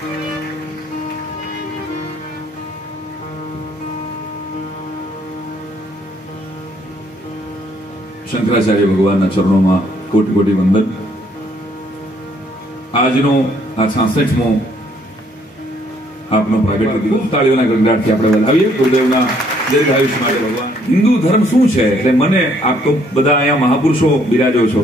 શંકરાચાર્ય ભગવાનના ચરણોમાં કોટી કોટી વંદન. આજનો આ 66મો આપનો પ્રાઇવેટ દિવસ તાળીઓના ગણગાટથી આપણે વધાવીએ. ગુરુદેવના દીર્ઘાયુષ્ય માટે ભગવાન. હિન્દુ ધર્મ શું છે એટલે મને આપ તો બધા અહીંયા મહાપુરુષો બિરાજો છો.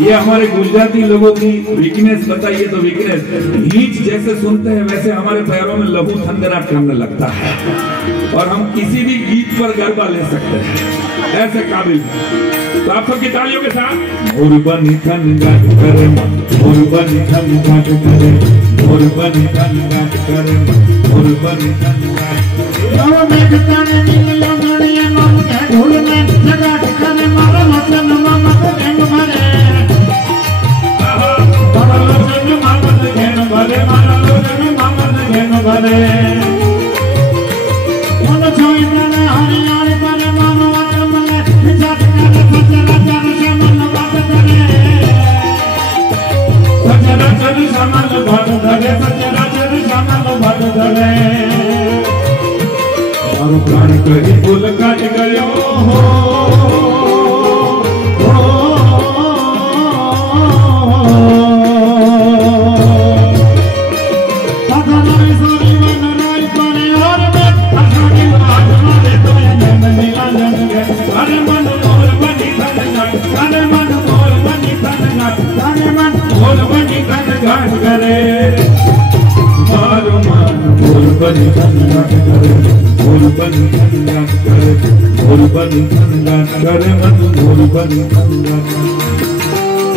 ये हमारे गुजराती लोगों की वीकनेस बताइए तो वीकनेस, नीच जैसे सुनते हैं वैसे हमारे पैरों में लघु थनगनाट करने लगता है और हम किसी भी गीत पर गरबा ले सकते हैं, ऐसे काबिल। तो आप सबकी तालियों के साथ मोरबनी थनगनाट करे, मोरबनी थनगनाट करे, मोरबनी थनगनाट करे, मोरबनी थनगनाट प्राण कहीं फूल काट गयो हो,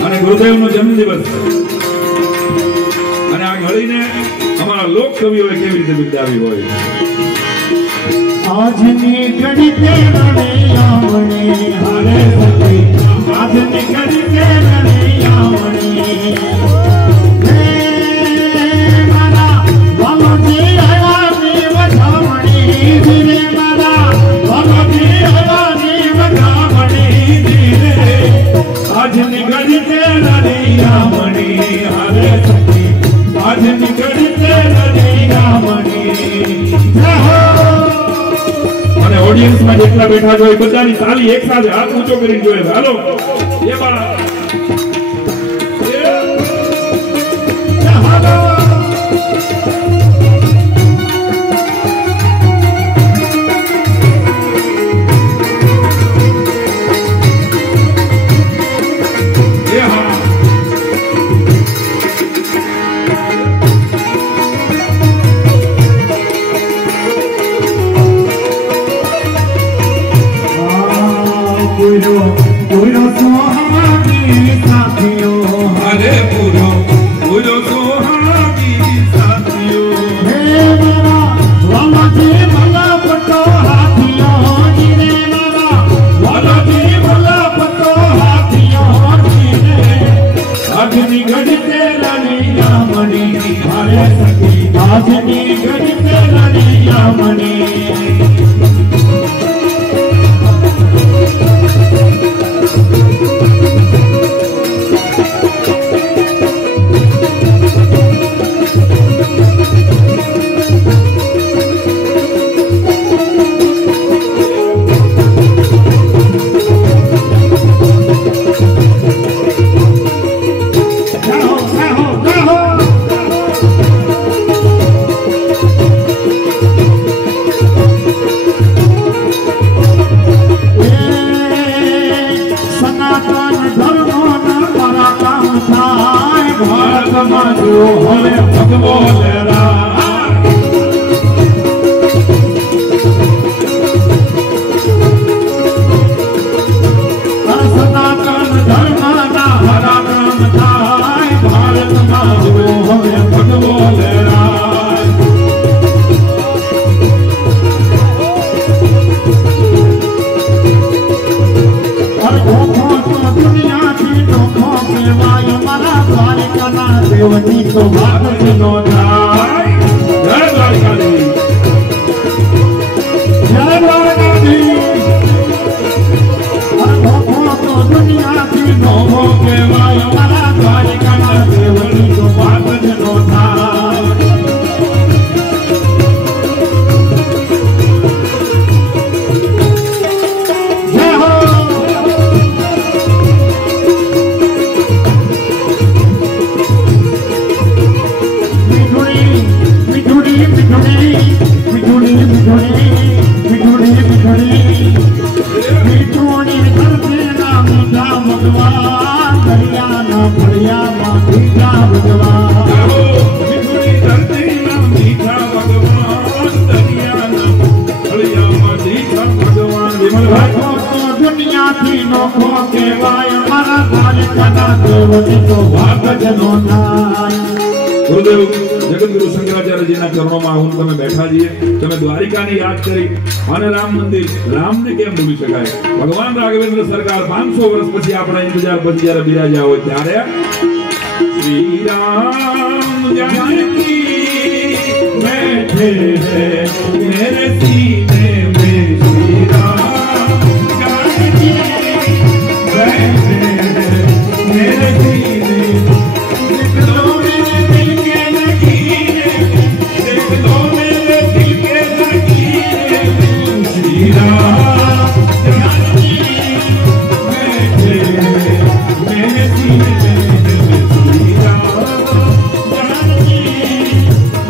અને ગુરુદેવનો જન્મદિવસ અને આ ઘડીને અમારા લોક કવિઓએ કેવી રીતે બિરદાવી હોય. આજની ઘડી તે રણિયામણે હારે સતી, આજની ઘડી તે રણિયામણે आज निकली तेरा मणि हरे सखी, आज निकली तेरा मणि. અને ઓડિયન્સમાં જેટલા બેઠા છો એ બધાની તાલી એક સાથે હાથ ઊંચો કરીને જોઈએ. હાલો એ બા पूरो सुहागी साथियों अरे पूरो पूरो सुहागी साथियों हे मेरा वाला जी भला पटो हाथियों जी रे मेरा वाला जी भला पटो हाथियों जी रे अग्नि गढ़ते रनिया मणि हरे सखी अग्नि गढ़ते रनिया मणि देवती तो बात सुनो जाए जय द्वारिका देवी जय द्वारिका देवी तो दुनिया की नोमो के वायु मारा द्वारिका देवती तो बात सुनो जाए जय हो ગુરુદેવ જગતગુરુ શંકરાચાર્યજીના ચરણોમાં હું તમે બેઠા છીએ તમે દ્વારિકાને યાદ કરી અને રામ મંદિર રામને કેમ ભૂલી શકાય ભગવાન રાઘવેન્દ્ર સરકાર 500 વર્ષ પછી આપણા ઇંતજાર પછી જ્યારે બિરાજ્યા હોય ત્યારે શ્રી રામ જાનકી બેઠે હૈ મેરે सीने में श्री राम जानकी बैठे हैं मेरे सीने देख लो मेरे दिल के लकीरे देख लो मेरे दिल के लकीरे श्री राम जानकी बैठे हैं मेरे सीने में श्री राम जानकी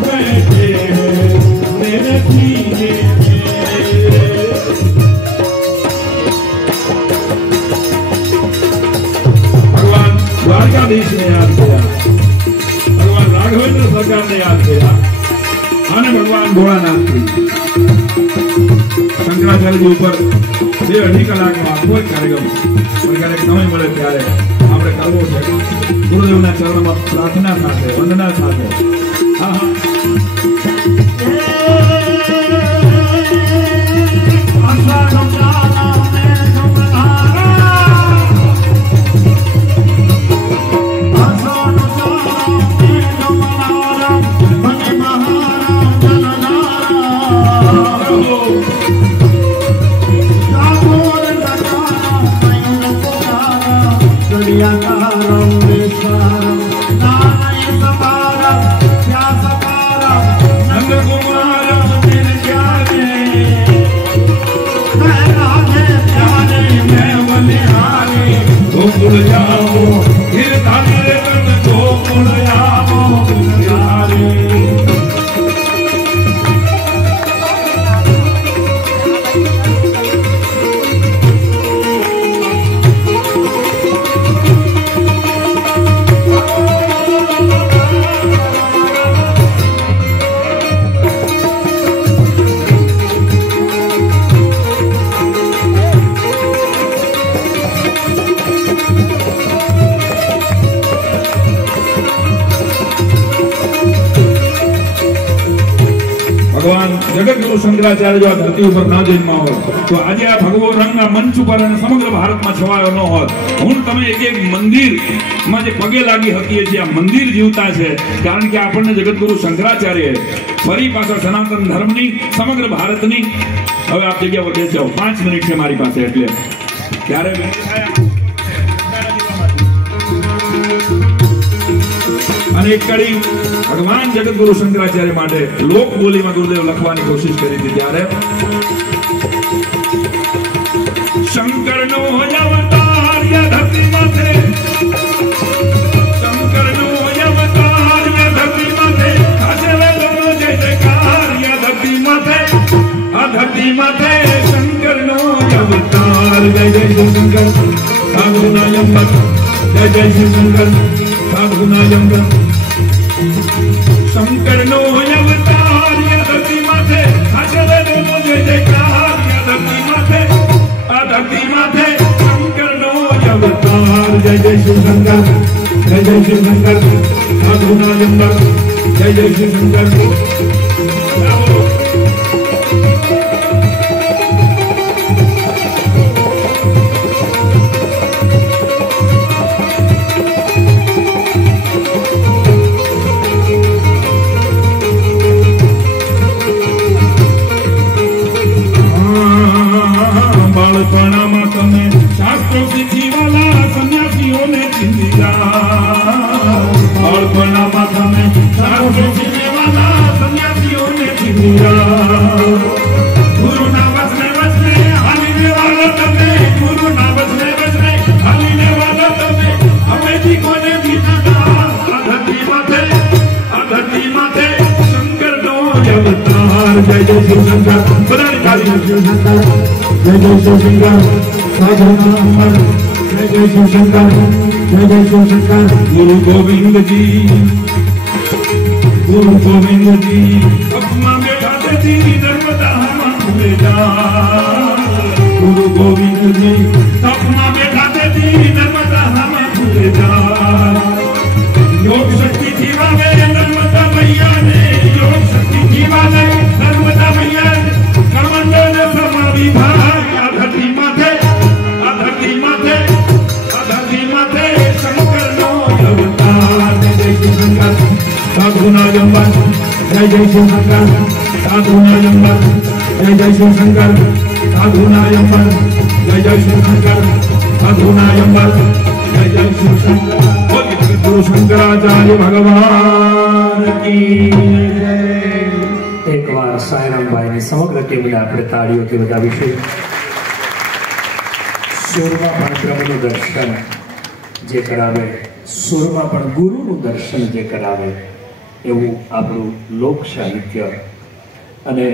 बैठे हैं मेरे सीने द्वारकाधीश ने याद किया भगवान राघवेंद्र सरकार ने याद किया અને ભગવાન ભોળાનાથજી શંકરાચાર્યજી ઉપર 2-2.5 કલાકનો આખો કાર્યક્રમ ક્યારેક સમય મળે ત્યારે આપણે કરવો છે ગુરુદેવના ચરણમાં પ્રાર્થના સાથે વંદના સાથે હા હા जगत गुरु शंकराचार्य जो धरती पर न जन्मा हो तो आज आ भगवो रंग मंच पर समग्र भारत में छवायो न होत। हुण तमे एक एक मंदिर में जे पगे लागी हकीए छे, आ मंदिर जीवता छे कारण के आपने जगत गुरु शंकराचार्य फरी पाछो सनातन धर्मनी समग्र भारतनी। હવે આપ જગ્યા પર બેસી જાઓ, 5 મિનિટ છે મારી પાસે, એટલે ક્યારે અને એક કડી ભગવાન જગત ગુરુ શંકરાચાર્ય માટે લોક બોલીમાં ગુરુદેવ લખવાની કોશિશ કરી હતી ત્યારે શંકરનો અવતાર ધરતી માથે, શંકરનો અવતાર ધરતી માથે, આજે વેદનો જય જયકાર ધરતી માથે, આ ધરતી માથે શંકરનો અવતાર, જય જય શંકર સાધુના યંબર, જય જય શંકર સાધુના યંબર, શંકરનો અવતાર ધરતી માથે, આજે વેદનો જય જયકાર ધરતી માથે, આ ધરતી માથે શંકરનો અવતાર, જય જય શંકર, જય જય શંકર સાધુના યંબર, જય જય શંકર। બાળપણામાં તમે શાસ્ત્રો શીખીવાલા સન્યાસીઓને ચિંતિયા, બાળપણામાં તમે શાસ્ત્રો શીખીવાલા સન્યાસીઓને ચિંતિયા, ગુરુના વચને વચને હાલીને વાલા તમે, ગુરુના વચને વચને હાલીને વાલા તમે, અમે બી કોને બીજા આ ધરતી માથે, આ ધરતી માથે શંકરનો અવતાર, જય જય શંકર, બધાને તાળી શંકર, जय जय शिव शंकर साधना अमर, जय जय शिव शंकर, जय जय शिव शंकर। गुरु गोविंद जी, गुरु गोविंद जी अपना बैठा देती नर्मदा मांगे जा, गुरु गोविंद जी अपना बैठा देती नर्मदा मांगे जा, योग शक्ति जीवावे नर्मदा मैया ने, योग शक्ति जीवावे नर्मदा मैया ने, कमंडल समाधि भाई आ धरती माथे, आ धरती माथे, आ धरती माथे शंकरनो अवतार, जय जय शिव शंकर साधुना यंबर, जय जय शिव शंकर साधुना यंबर, जय जय शिव शंकर साधुना यंबर, जय जय शिव शंकर साधुना यंबर, जय जय शिव शंकर। गुरु शंकराचार्य भगवान की जय। एक बार सायराम भाई ने समग्र टीमने આપણે તાળીઓથી વધાવીશું। સુરમાં પણ પ્રભુનું દર્શન જે કરાવે, સુરમાં પણ ગુરુનું દર્શન જે કરાવે, એવું આપણું લોક સાહિત્ય। અને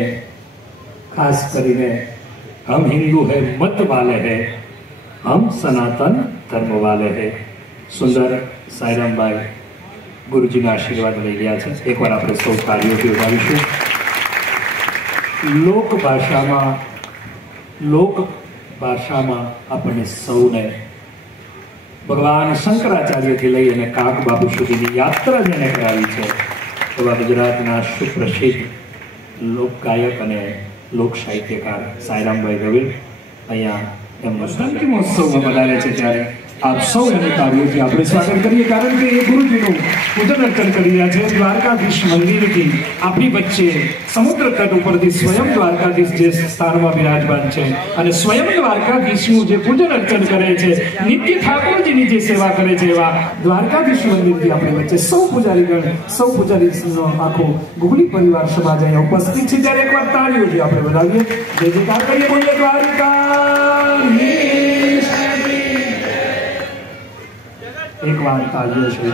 ખાસ કરીને हम हिंदू है मत वाले हैं, हम सनातन धर्म वाले हैं। सुंदर सायराम भाई गुरुजीના આશીર્વાદ લઈ રહ્યા છે। એકવાર આપણે સૌ તાળીઓથી વધાવીશું। लोक भाषा में अपने सौने भगवान शंकराचार्य थी लई अने काक बाबू सुधीनी यात्रा जेने करावी छे एवा गुजरातना सुप्रसिद्ध लोक गायक अने लोक साहित्यकार सायराम भाई दवे अहींया एमनो शांतिमहोत्सव में पधारे छे त्यारे आप सौ ताळीओथी આપણે સ્વાગત કરીએ કારણ કે એ ગુરુજીનું પૂજન અર્ચન કરી રહ્યા છે। દ્વારકાધીશ મંદિરથી આપણી વચ્ચે સમુદ્ર તટ ઉપરથી સ્વયં દ્વારકાધીશ જે સ્થાનમાં બિરાજમાન છે અને સ્વયં દ્વારકાધીશનું જે પૂજન અર્ચન કરે છે, નિત્ય ઠાકોરજીની જે સેવા કરે છે, એવા દ્વારકાધીશ મંદિરથી આપણી વચ્ચે સૌ પૂજારીગણ, સૌ પૂજારીનો આખો ગુગલી પરિવાર સમાજ અહીંયા ઉપસ્થિત છે। ત્યારે એકવાર તાળીઓથી આપણે વધાવીએ, જય જયકાર કરીએ, બોલીએ દ્વારકાધીશ। एक बार तालियों से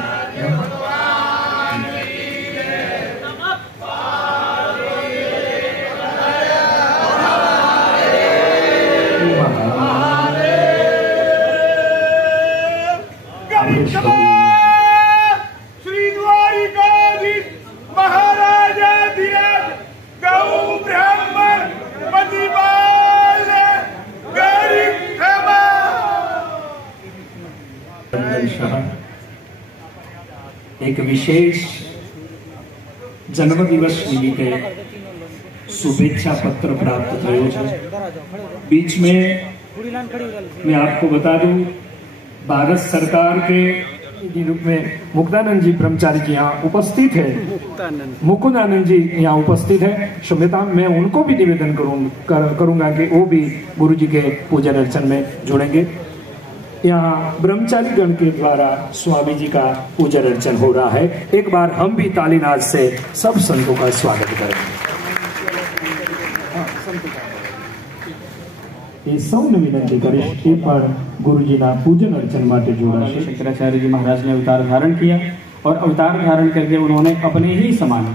श्री द्वारिकाधीश महाराजाधिराज गौ ब्राह्मण पतिपाल गरीब एक विशेष जन्मदिवस निमित्ते शुभेच्छा पत्र प्राप्त થયો છે। बीच में मैं आपको बता दूं, भारत सरकार के रूप में मुक्तानंद जी ब्रह्मचारी जी यहाँ उपस्थित है, मुकुंदानंद जी यहाँ उपस्थित है। क्षम्यता, मैं उनको भी निवेदन करूंगा कि वो भी गुरु जी के पूजन अर्चन में जुड़ेंगे। यहाँ ब्रह्मचारी गण के द्वारा स्वामी जी का पूजन अर्चन हो रहा है। एक बार हम भी तालीनाद से सब संतों का स्वागत करेंगे। ये सौने विनंती करीश के पर गुरुजीना पूजन अर्चन माटे जोड़ाशे। शंकराचार्य जी महाराज ने अवतार धारण किया और अवतार धारण करके उन्होंने अपने ही समान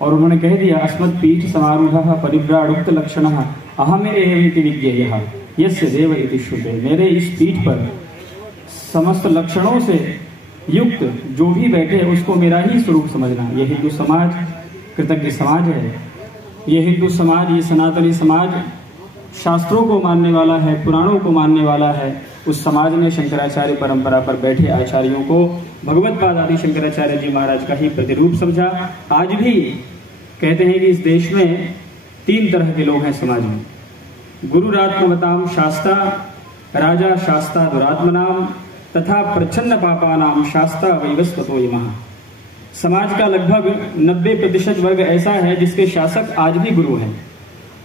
और उन्होंने कह दिया, अस्मत् पीठ समारूढ़ परिव्राड़ुक्त लक्षण अहम एवेति विज्ञेयः यस्य देव इति शुद्धे। मेरे इस पीठ पर समस्त लक्षणों से युक्त जो भी बैठे उसको मेरा ही स्वरूप समझना। ये हिंदू समाज कृतज्ञ समाज है। ये हिंदू समाज, ये सनातनी समाज शास्त्रों को मानने वाला है, पुराणों को मानने वाला है। उस समाज ने शंकराचार्य परंपरा पर बैठे आचार्यों को भगवत पाद आदि शंकराचार्य जी महाराज का ही प्रतिरूप समझा। आज भी कहते हैं कि इस देश में 3 तरह के लोग हैं समाज में, गुरुरात्मवताम शास्ता, राजा शास्ता दुरात्मनाम तथा प्रच्छन्न पापानाम शास्ता वैवस्वतो यमः। समाज का लगभग 90% वर्ग ऐसा है जिसके शासक आज भी गुरु हैं।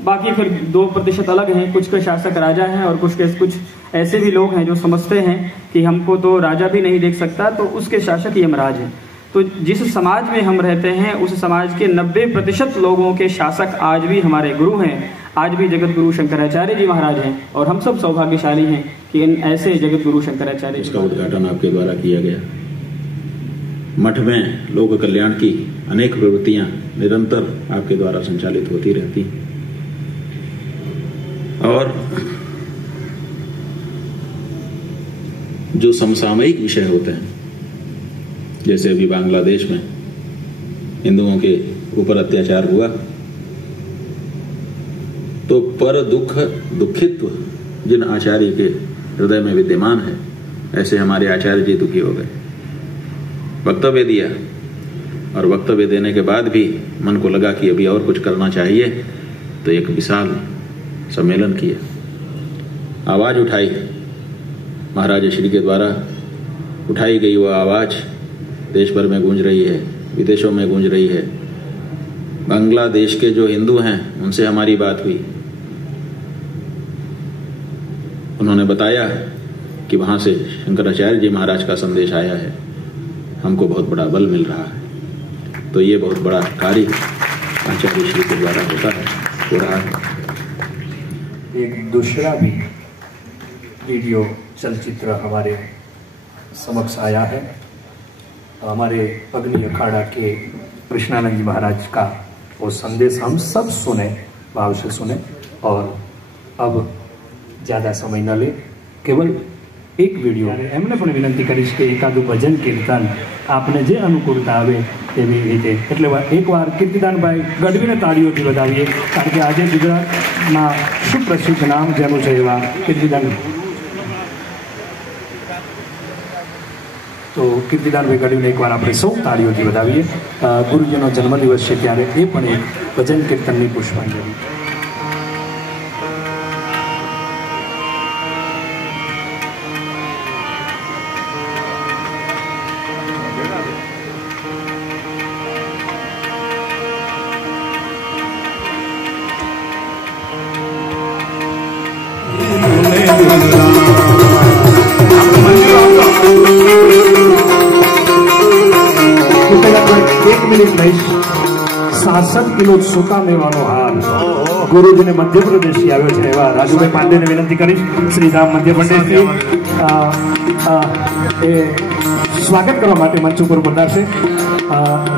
बाकी फिर 2% अलग हैं, कुछ के शासक राजा हैं और कुछ ऐसे भी लोग हैं जो समझते हैं कि हमको तो राजा भी नहीं देख सकता, तो उसके शासक यमराज हैं। तो जिस समाज में हम रहते हैं उस समाज के 90% लोगों के शासक आज भी हमारे गुरु हैं, आज भी जगत गुरु शंकराचार्य जी महाराज हैं। और हम सब सौभाग्यशाली हैं कि इन ऐसे जगत गुरु शंकराचार्य इसका उद्घाटन आपके द्वारा किया गया। मठ में लोक कल्याण की अनेक प्रवृत्तियां निरंतर आपके द्वारा संचालित होती रहती हैं और जो समसामयिक विषय होते हैं, जैसे अभी बांग्लादेश में हिंदुओं के ऊपर अत्याचार हुआ, तो पर दुखित्व जिन आचार्य के हृदय में विद्यमान है, ऐसे हमारे आचार्य जी दुखी हो गए। वक्तव्य दिया और वक्तव्य देने के बाद भी मन को लगा कि अभी और कुछ करना चाहिए, तो एक विशाल सम्मेलन किया, आवाज उठाई। महाराज श्री के द्वारा उठाई गई वह आवाज देश भर में गूंज रही है, विदेशों में गूंज रही है। बांग्लादेश के जो हिंदू हैं उनसे हमारी बात हुई, उन्होंने बताया कि वहां से शंकराचार्य जी महाराज का संदेश आया है, हमको बहुत बड़ा बल मिल रहा है। तो ये बहुत बड़ा कार्य आचार्य श्री के द्वारा होता है, हो रहा है। एक दूसरा भी वीडियो चलचित्र हमारे समक्ष आया है। हमारे अग्नि अखाड़ा के कृष्णानंद जी महाराज का वो संदेश हम सब सुने, भाव से सुने। और अब ज़्यादा समय न ले, केवल एक विડીયો એમને પણ વિનંતી કરીશ કે એકાદું ભજન કીર્તન આપને જે અનુકૂળતા આવે એવી રીતે, એટલે એકવાર કીર્તિદાનભાઈ ગઢવીને તાળીઓથી વધાવીએ, કારણ કે આજે ગુજરાતમાં સુપ્રસિદ્ધ નામ જેનું છે એવા કીર્તિદાન, તો કીર્તિદાનભાઈ ગઢવીને એકવાર આપણે સૌ તાળીઓથી વધાવીએ। ગુરુજીનો જન્મદિવસ છે ત્યારે એ પણ એક ભજન કીર્તનની પુષ્પાંજલિ। एक मिनट नहीं, 67 किलो सूका मेવાનો હાર ગુરુજીને મધ્યપ્રદેશથી આવ્યો છે એવા રાજુભાઈ પાંડેને વિનંતી કરીશ। શ્રીધામ મધ્યપ્રદેશથી એ સ્વાગત કરવા માટે મંચ ઉપર પધારશે।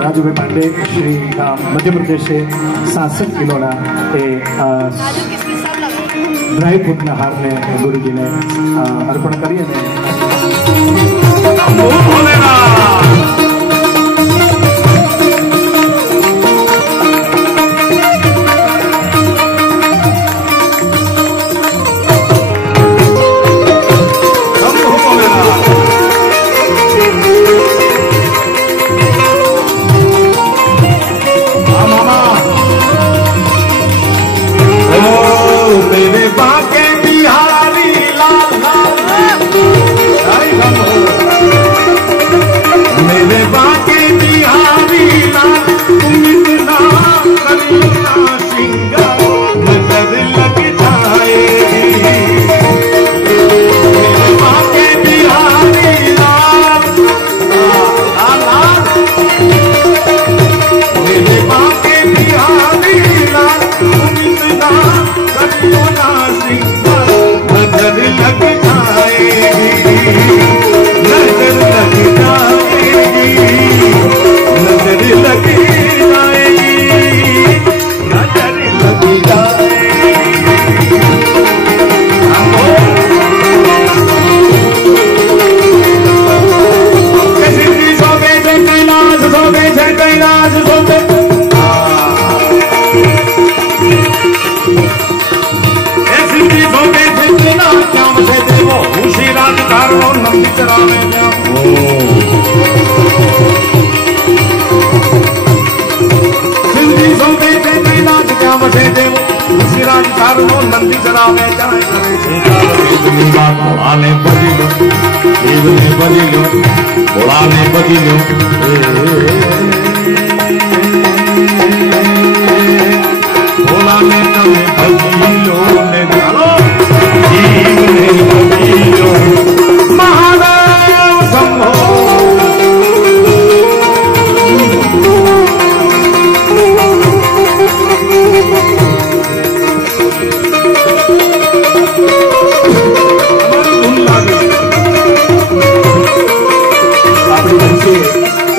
રાજુભાઈ પાંડે શ્રીધામ મધ્યપ્રદેશ છે। 67 કિલોના એ ડ્રાય ફ્રૂટના હારને ગુરુજીને અર્પણ કરી અને बांके बिहारी लाल लाल मेरे बांके बिहारी लाल तुम इतना करीना सिंगा नजर लग जाएगी मेरे बांके बिहारी लाल लाल मेरे बांके बिहारी लाल तुम इतना करीना सिंगा नजर लग जाएगी नजर लग जाएगी नजर लग जाएगी नजर लग जाएगी सिद्धि सोबे जय कैलाश सोबे जय कैलाश सोबे सिद्धि सोबे जय कैलाश क्या मुझे देवो उसी रात कारो नंदी चरावे सिद्धि सोबे जय कैलाश क्या मुझे देवो उसी रात कारो नंदी चरावे जाए आने बजी लो जीवने बजी लो बोलाने बजी लो बोलाने तमें बजी लो ने चलो जीवने बजी लो महादेव शंभो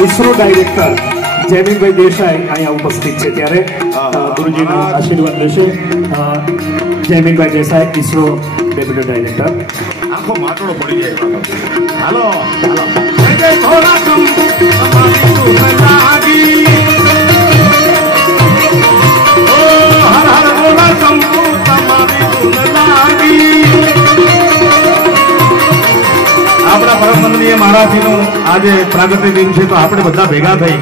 ઇસરો ડાયરેક્ટર જયમીનભાઈ દેસાઈ અહીંયા ઉપસ્થિત છે ત્યારે ગુરુજીનો આશીર્વાદ લેશે જયમીનભાઈ દેસાઈ ઇસરો ડેપ્યુટી ડાયરેક્ટર આખો માટોડો પડી જાય હાલો હાલો જય થોડા કમ તમારી તું લાગી ઓ હર હર બોલા કમ તમારી તું લાગી આપણા પરમ વંદનીય મહારાજજીનો આજે પ્રાગટ્ય દિન છે તો આપણે બધા ભેગા થઈ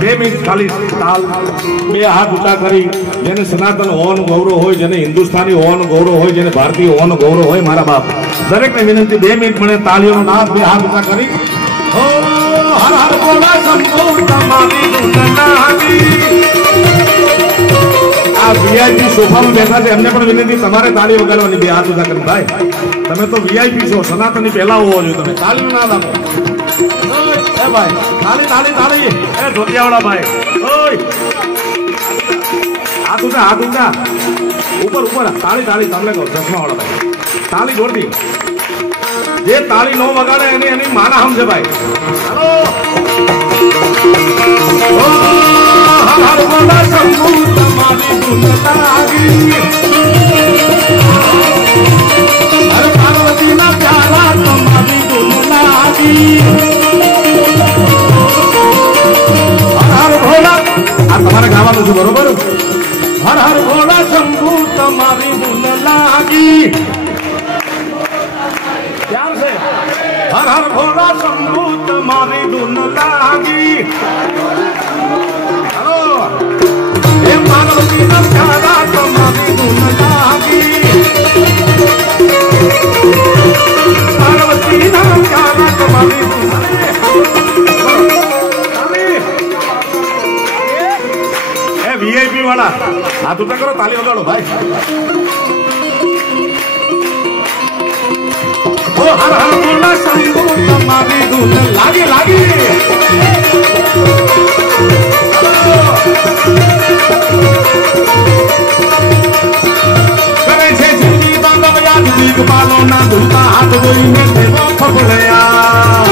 2 મિનિટ ખાલી તાલ બે હાથ ઊંચા કરી જેને સનાતન હોવાનું ગૌરવ હોય જેને હિન્દુસ્તાની હોવાનું ગૌરવ હોય જેને ભારતીય હોવાનું ગૌરવ હોય મારા બાપ દરેકને વિનંતી 2 મિનિટ મને તાળીઓનો નાદ બે હાથ ઊંચા કરી ઓ હર હર બોલા શંભો તમારી દુનિયાની આ વીઆઈપી સોફામાં બેઠા છે એમને પણ વિનંતી તમારે તાળી વગાડવાની બે હાથ ઊંચા કરી ભાઈ તમે તો વીઆઈપી છો સનાતની પહેલા હોવો જોઈએ તમે તાળીનું નાદ આપો એ ભાઈ તાળી તાળી તાળી એ ધોતિયાવાળા ભાઈ ઓય હાથ ઊંચા ઉપર ઉપર તાળી તાળી તમને કહો ચશ્માવાળા ભાઈ તાળી જોરથી જે તાળી નો વગાડે એની માના સમજે ભાઈ ચાલો હર બોલા શંભુ તમારી ધૂન લાગી હર પાર્વતીના પ્યારા તમારી ધૂન લાગી હર ભોલા આ તમારે ગાવાનું છે બરોબર હર હર ભોલા શંભુ તમારી ધૂન લાગી ધ્યાન છે હર હર ભોલા શંભુ તમારી ધૂન લાગી હલો એ પાર્વતીના પ્યારા તમારી ધૂન લાગી પાર્વતીના પ્યારા તમારી ધૂન એ વીઆઈપી વાળા હાથ ઉઠા કરો તાલી વગાડો ભાઈ ઓ હર હર બોલા શંભુ તમારી ધૂન લાગી લાગી કરે છે જિંદગી બાંધવ યાદ દીકપાલો ના ધૂલતા હાથ ધોઈને દેવો ફફડ્યા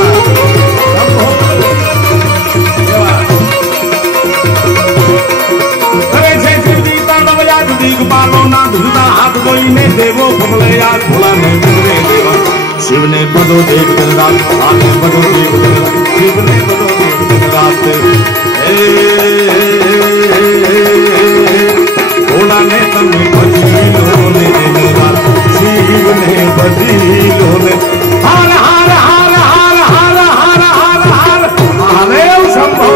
કરે છે જિંદગી બાંધવ યાદ દીકપાલો ના ધૂલતા હાથ ધોઈને દેવો ફફડ્યા ભોળાને ગુરે દેવા શિવને બધો દેવ દિન રાત આને બધો દેવ દિન રાત શિવને બધો દેવ દિન રાત ભોળાને તમે બધી લો ને દિન રાત શિવને બધી લો ને હાર હાર હાર હાર હાર હાર હાર હાર મહાદેવ શંભો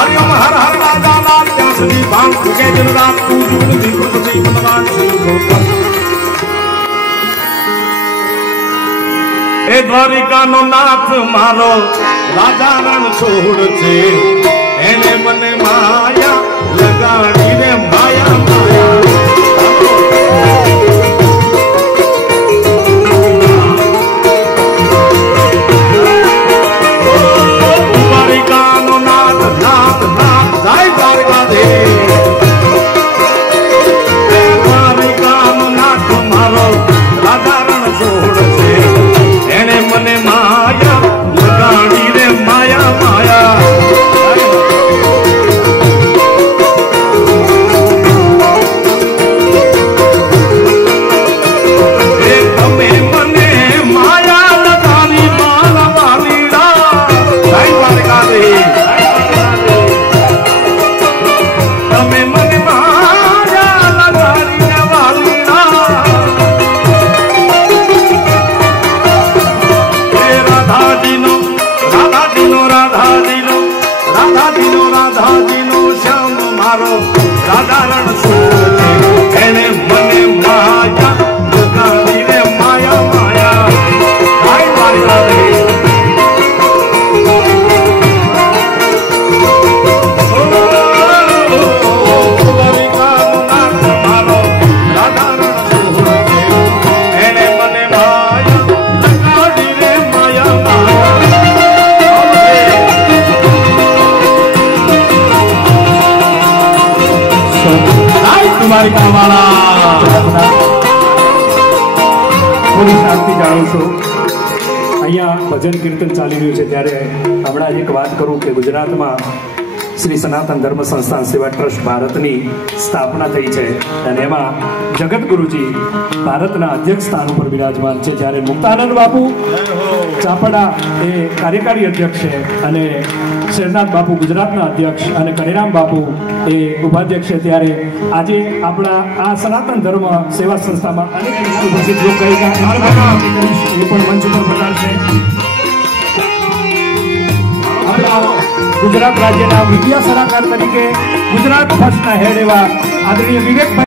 हरिओम हर हर राजा लाल ત્યાં સુધી ભાંગ ફૂકે દિન રાત તું જુગલ વિકૃતિ ભગવાન શ્રી ગોપાલ એ દ્વારિકાનો નાથ મારો રાજા રણ છોડ છે એને મને માયા લગાડી રે માયા માયા થોડી શાંતિ જાણું છું અહીંયા ભજન કીર્તન ચાલી રહ્યું છે ત્યારે હમણાં એક વાત કરું કે ગુજરાતમાં શ્રી સનાતન ધર્મ સંસ્થાન સેવા ટ્રસ્ટ ભારતની સ્થાપના થઈ છે અને એમાં જગતગુરુજી ભારતના અધ્યક્ષ સ્થાન ઉપર બિરાજમાન છે જ્યારે મુક્તાનંદ બાપુ ચાપડા એ કાર્યકારી અધ્યક્ષ છે અને શેરનાથ બાપુ ગુજરાતના અધ્યક્ષ અને કનીરામ બાપુ એ ઉપાધ્યક્ષ છે ત્યારે આજે આપણા આ સનાતન ધર્મ સેવા સંસ્થામાં અનેક ઉપસ્થિત લોકો એ પણ મંચ ઉપર પધારશે. ગુજરાત રાજ્યના વિદ્યા સલાહકાર તરીકે ગુજરાત ફર્સ્ટના હેડ એવા આદરણીય વિવેકભાઈ